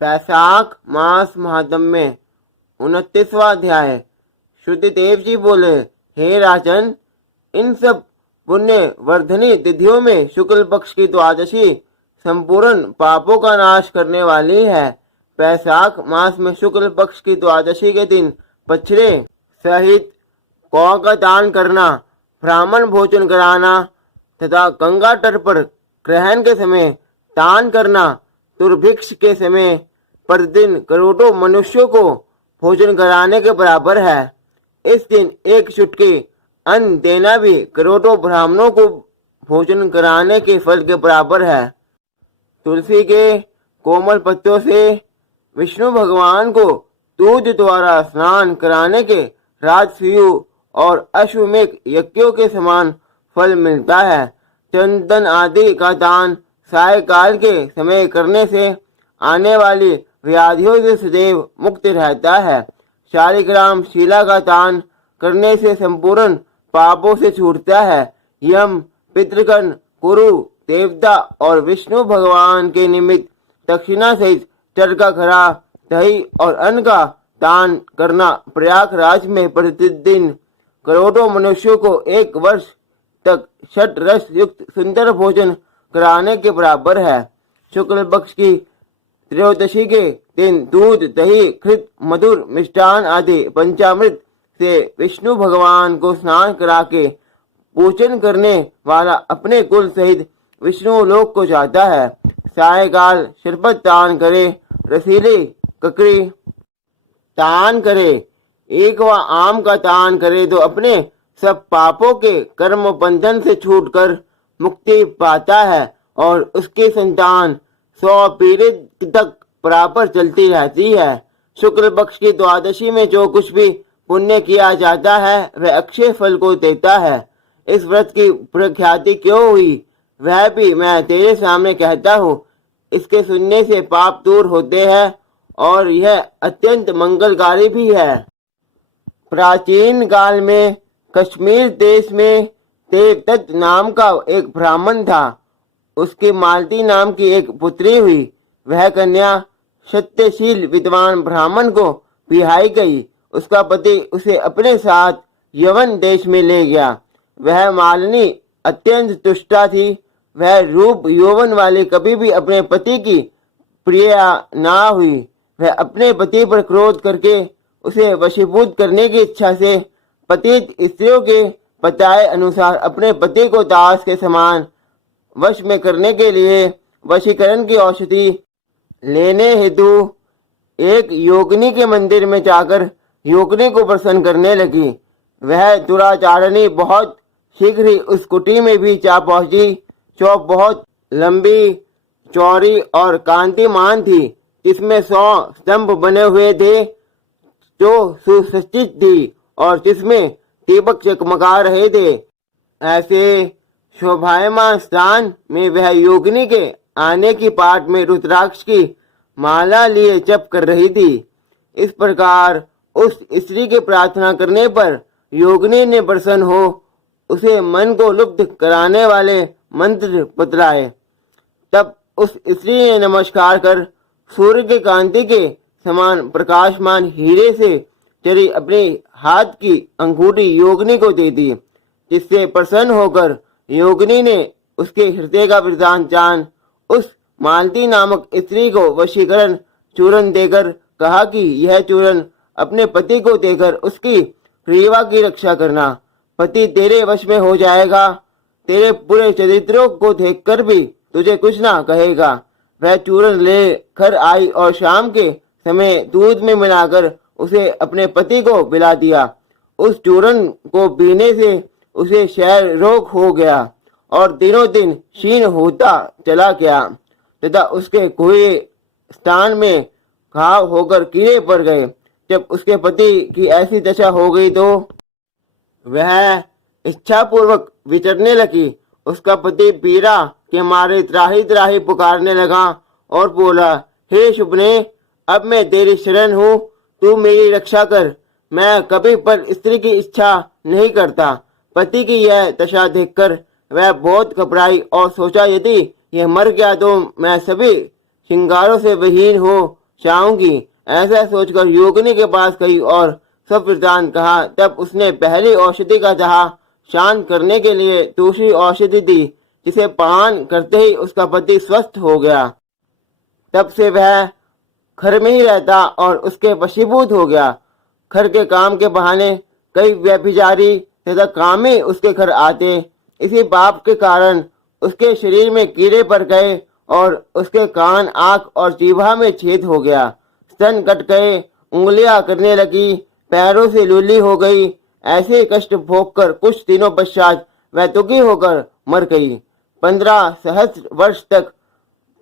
वैशाख मास महात्म्य 29वां अध्याय। श्रुतिदेव जी बोले, हे राजन, इन सब पुण्य वर्धनी तिथियों में शुक्ल पक्ष की द्वादशी संपूर्ण पापों का नाश करने वाली है। वैशाख मास में शुक्ल पक्ष की द्वादशी के दिन बछड़े सहित गौ का दान करना, ब्राह्मण भोजन कराना तथा गंगा तट पर ग्रहण के समय दान करना दुर्भिक्ष के समय प्रतिदिन करोड़ों मनुष्यों को भोजन कराने के बराबर है। इस दिन एक चुटकी अन्न देना भी करोड़ों ब्राह्मणों को भोजन कराने के फल के बराबर है। तुलसी के कोमल पत्तों से विष्णु भगवान को दूध द्वारा स्नान कराने के राजसूय और अश्वमेघ यज्ञों के समान फल मिलता है। चंदन आदि का दान सायकाल के समय करने से आने वाली व्याधियों से सदैव मुक्त रहता है। शालिग्राम शिला का दान करने से संपूर्ण पापों से छूटता है। यम, पितृगण, गुरु, देवता और विष्णु भगवान के निमित्त दक्षिणा सहित चरका खरा, दही और अन्न का दान करना प्रयागराज में प्रतिदिन करोड़ों मनुष्यों को एक वर्ष तक षट रस युक्त सुंदर भोजन कराने के बराबर है। शुक्ल पक्ष की त्रयोदशी के दिन दूध, दही, घृत, मधुर, मिष्टान आदि पंचामृत से विष्णु भगवान को स्नान करा के पूजन करने वाला अपने कुल सहित विष्णु लोक को जाता है। सायकाल शरबत दान करे, रसीली ककड़ी दान करे, एक व आम का दान करे तो अपने सब पापों के कर्म बंधन से छूटकर मुक्ति पाता है और उसकी संतान 100 पीढ़ी तक बराबर चलती रहती है। शुक्ल पक्ष की द्वादशी में जो कुछ भी पुण्य किया जाता है वह अक्षय फल को देता है। इस व्रत की प्रख्याति क्यों हुई वह भी मैं तेरे सामने कहता हूँ। इसके सुनने से पाप दूर होते हैं और यह अत्यंत मंगलकारी भी है। प्राचीन काल में कश्मीर देश में देवदत्त नाम का एक ब्राह्मण था। उसकी मालती नाम की एक पुत्री हुई। वह कन्या सत्यशील विद्वान ब्राह्मण को बिहाई गई। उसका पति उसे अपने साथ यवन देश में ले गया। वह मालिनी अत्यंत दुष्टा थी। वह रूप यौवन वाली कभी भी अपने पति की प्रिय ना हुई। वह अपने पति पर क्रोध करके उसे वशीभूत करने की इच्छा से पतित स्त्रियों के बताए अनुसार अपने पति को दास के समान वश में करने के लिए वशीकरण की औषधि लेने हेतु एक योगिनी के मंदिर में जाकर योगिनी को प्रसन्न करने लगी। वह दुराचारणी बहुत शीघ्र ही उस कुटी में भी जा पहुंची, जो बहुत लंबी, चौड़ी और कांतिमान थी, जिसमें 100 स्तंभ बने हुए थे, जो सुसज्जित थी और जिसमें दीपक चकमका रहे थे। ऐसे शोभायमान स्थान में वह योगिनी के आने की पाठ में रुद्राक्ष की माला लिए जप कर रही थी। इस प्रकार उस स्त्री के प्रार्थना करने पर योगिनी ने प्रसन्न हो उसे मन को लुब्ध कराने वाले मंत्र बतलाए। तब उस स्त्री ने नमस्कार कर सूर्य के कांति के समान प्रकाशमान हीरे से चरी अपने हाथ की अंगूठी योगिनी को दे दी, जिससे प्रसन्न होकर योगिनी ने उसके हृदय का वरदान जान उस मालती नामक स्त्री को वशीकरण चूर्ण देकर कहा कि यह चूर्ण अपने पति को देकर उसकी ग्रीवा की रक्षा करना। पति तेरे वश में हो जाएगा। तेरे पूरे चरित्रों को देखकर भी तुझे कुछ ना कहेगा। वह चूर्ण ले घर आई और शाम के समय दूध में मिलाकर उसे अपने पति को पिला दिया। उस चूर्ण को पीने से उसे क्षय रोग हो गया और दिनों दिन क्षीण होता चला गया तथा उसके कोई स्थान में घाव होकर कीड़े पड़ गए। जब उसके पति की ऐसी दशा हो गई तो वह इच्छा पूर्वक विचरने लगी। उसका पति पीड़ा के मारे त्राही त्राही पुकारने लगा और बोला, हे शुभने, अब मैं तेरी शरण हूँ, तू मेरी रक्षा कर। मैं कभी पर स्त्री की इच्छा नहीं करता। पति की यह दशा देखकर वह बहुत घबराई और सोचा, यदि यह मर गया तो मैं सभी श्रृंगारों से विहीन हो चाहूंगी। ऐसा सोचकर योगिनी के पास गई और सब वृतांत कहा। तब उसने पहली औषधि का चाह शांत करने के लिए दूसरी औषधि दी, जिसे पान करते ही उसका पति स्वस्थ हो गया। तब से वह घर में ही रहता और उसके वशीभूत हो गया। घर के काम के बहाने कई व्यभिचारी तथा कामी उसके घर आते। इसी पाप के कारण उसके शरीर में कीड़े पड़ गए और उसके कान, आंख और जीवा में छेद हो गया। स्तन कट गए, उंगलियां करने लगी, पैरों से लूली हो गई। ऐसे कष्ट भोगकर कुछ दिनों पश्चात वह दुखी होकर मर गई। 15 सहस्त्र वर्ष तक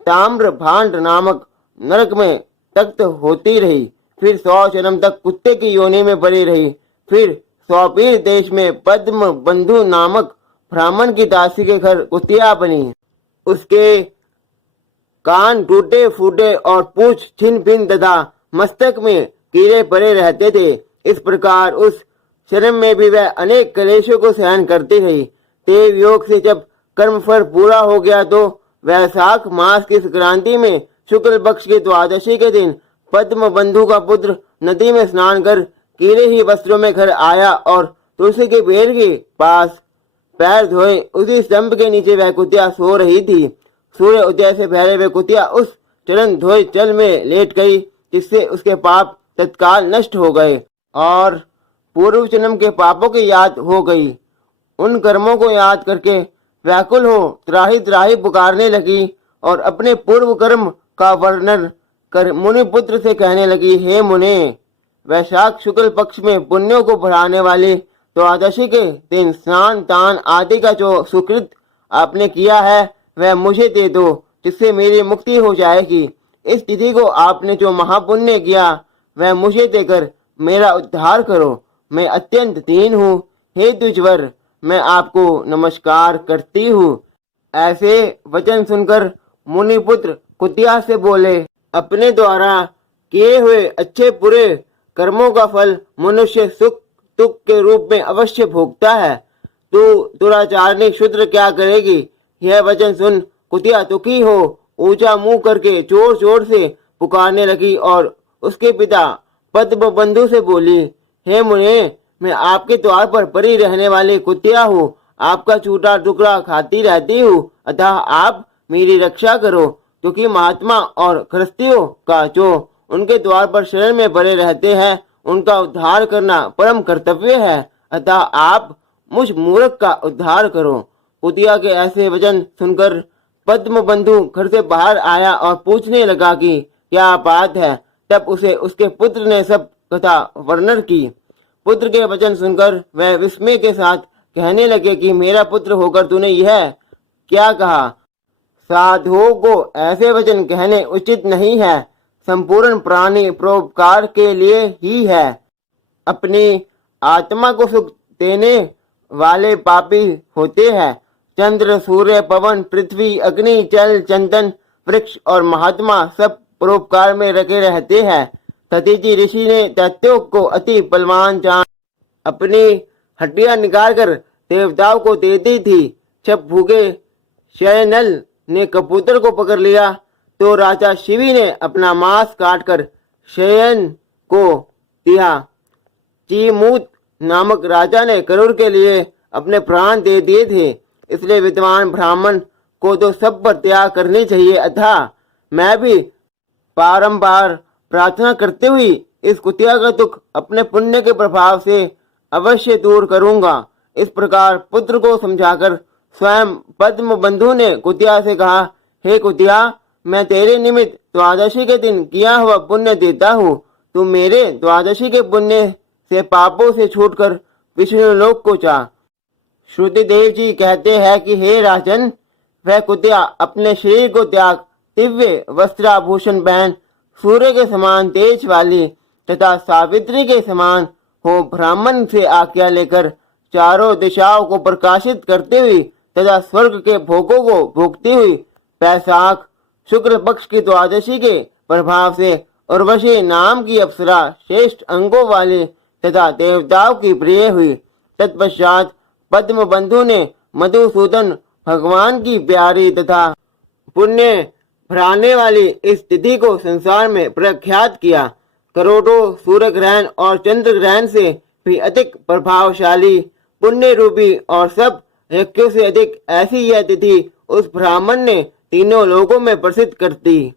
ताम्र भांड नामक नरक में तख्त होती रही। फिर 100 जन्म तक कुत्ते की योनि में पड़ी रही। फिर स्वपीर देश में पद्म बंधु नामक ब्राह्मण की दासी के घर कुतिया बनी। उसके कान टूटे फूटे और पूछ छिन भिन तथा मस्तक में कीड़े पड़े रहते थे। इस प्रकार उस शर्म में भी वह अनेक क्लेशों को सहन करती रही। देव योग से जब कर्मफल पूरा हो गया तो वैशाख मास की संक्रांति में शुक्ल पक्ष की द्वादशी के दिन पद्म बंधु का पुत्र नदी में स्नान कर कीड़े ही वस्त्रों में घर आया और तुलसी के पेड़ के पास पैर धोए। उसी स्तंभ के नीचे वह कुतिया सो रही थी। सूर्य उदय से पहले वह कुतिया उस चरण धोए जल में लेट गई, जिससे उसके पाप तत्काल नष्ट हो गए और पूर्व जन्म के पापों की याद हो गई। उन कर्मों को याद करके व्याकुल हो त्राही त्राही पुकारने लगी और अपने पूर्व कर्म का वर्णन कर मुनि पुत्र से कहने लगी, हे मुने, वैशाख शुक्ल पक्ष में पुण्यों को बढ़ाने वाले द्वादशी के दिन स्नान दान आदि का जो सुकृत आपने किया है वह मुझे दे दो, जिससे मेरी मुक्ति हो जाएगी। इस तिथि को आपने जो महापुण्य किया वह मुझे देकर मेरा उद्धार करो। मैं अत्यंत दीन हूँ, हे द्विजवर, मैं आपको नमस्कार करती हूँ। ऐसे वचन सुनकर मुनिपुत्र कुतिया से बोले, अपने द्वारा किए हुए अच्छे बुरे कर्मों का फल मनुष्य सुख दुख के रूप में अवश्य भोगता है। तू दुराचारणी शूद्र क्या करेगी? यह वचन सुन कुतिया दुखी हो ऊंचा मुंह करके जोर जोर से पुकारने लगी और उसके पिता पद्म बंधु से बोली, हे मुने, मैं आपके द्वार पर पड़ी रहने वाली कुतिया हूँ। आपका झूठा टुकड़ा खाती रहती हूँ, अतः आप मेरी रक्षा करो, क्योंकि महात्मा और गृहस्थियों का जो उनके द्वार पर शरण में पड़े रहते हैं उनका उद्धार करना परम कर्तव्य है। अतः आप मुझ मूर्ख का उद्धार करो। कुतिया के ऐसे वचन सुनकर पद्म बंधु घर से बाहर आया और पूछने लगा कि क्या बात है। तब उसे उसके पुत्र ने सब कथा वर्णन की। पुत्र के वचन सुनकर वह विस्मय के साथ कहने लगे कि मेरा पुत्र होकर तूने यह क्या कहा? साधुओं को ऐसे वचन कहने उचित नहीं है। संपूर्ण प्राणी परोपकार के लिए ही है। अपनी आत्मा को सुख देने वाले पापी होते हैं। चंद्र, सूर्य, पवन, पृथ्वी, अग्नि, जल, चंदन, वृक्ष और महात्मा सब परोपकार में रखे रहते हैं। दधीचि ऋषि ने दैत्यों को अति बलवान जान अपनी हड्डियां निकाल कर देवताओं को दे दी थी। जब भूखे शयनल ने कबूतर को पकड़ लिया तो राजा शिवी ने अपना मांस काटकर शयन को दिया। चीमूत नामक राजा ने गरुड़ के लिए अपने प्राण दे दिए थे। इसलिए विद्वान ब्राह्मण को तो सब पर त्याग करनी चाहिए। अतः मैं भी बारंबार प्रार्थना करते हुए इस कुतिया का दुख अपने पुण्य के प्रभाव से अवश्य दूर करूंगा। इस प्रकार पुत्र को समझाकर स्वयं पद्म बंधु ने कुतिया से कहा, हे कुतिया, मैं तेरे निमित्त द्वादशी के दिन किया हुआ पुण्य देता हूँ। तू मेरे द्वादशी के पुण्य से पापों से छूटकर विष्णु लोक को जा। श्रुतिदेव जी कहते हैं कि हे राजन, वह कुतिया अपने शरीर को त्याग दिव्य वस्त्राभूषण पहन सूर्य के समान तेज वाली तथा सावित्री के समान हो ब्राह्मण से आज्ञा लेकर चारों दिशाओं को प्रकाशित करते हुए तथा स्वर्ग के भोगों को भोगती हुई वैशाख शुक्ल पक्ष की द्वादशी के प्रभाव से उर्वशी नाम की अप्सरा श्रेष्ठ अंगों वाली तथा देवताओं की प्रिय हुई। तत्पश्चात पद्म बंधु ने मधुसूदन भगवान की प्यारी तथा पुण्य भराने वाली इस तिथि को संसार में प्रख्यात किया। करोड़ों सूर्य ग्रहण और चंद्र ग्रहण से भी अधिक प्रभावशाली, पुण्य रूपी और सब यज्ञों से अधिक ऐसी यह तिथि उस ब्राह्मण ने तीनों लोकों में प्रसिद्ध कर दी।